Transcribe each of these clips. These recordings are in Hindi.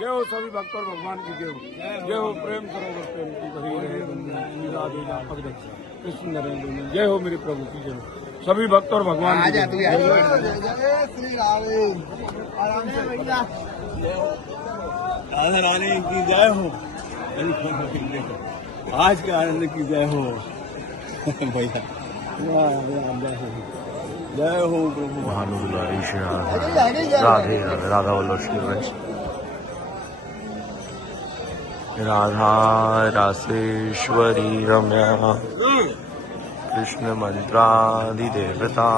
जय हो सभी भक्त और भगवान की जय हो। जय हो प्रेम सरोवर प्रेम की बही रहे श्री राधे कृष्ण नरेंद्र में। जय हो मेरे प्रभु की जय हो। सभी भक्त और भगवान की जय श्री राधे। राधा रानी की जय हो। आज के आनंद की जय हो भैया। जय हो प्रभु भानुलारी श्री राधे राधा वल्लभ श्री वंश राधा रासेश्वरी रम्या कृष्ण मंत्रादिदेवता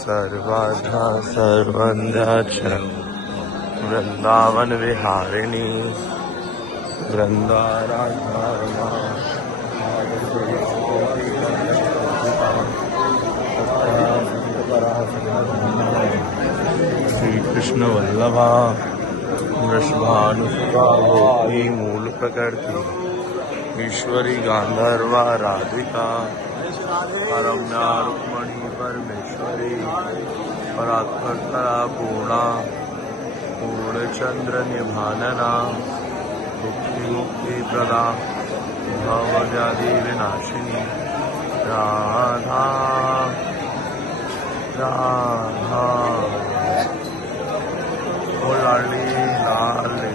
सर्वाधा सर्वंध्या च वृंदावन विहारिणी वृंदा राधा रमा श्री कृष्ण वल्लभा वृषभानुसुता मूल प्रकृति ईश्वरी गांधर्वा राधिका रम्या रुक्मणी परमेश्वरी परात्परा पूर्णा पूर्णचंद्र निभानना मुक्ति मुक्ति प्रदा भवजादि विनाशिनी राधा राधा ओ लाली लाली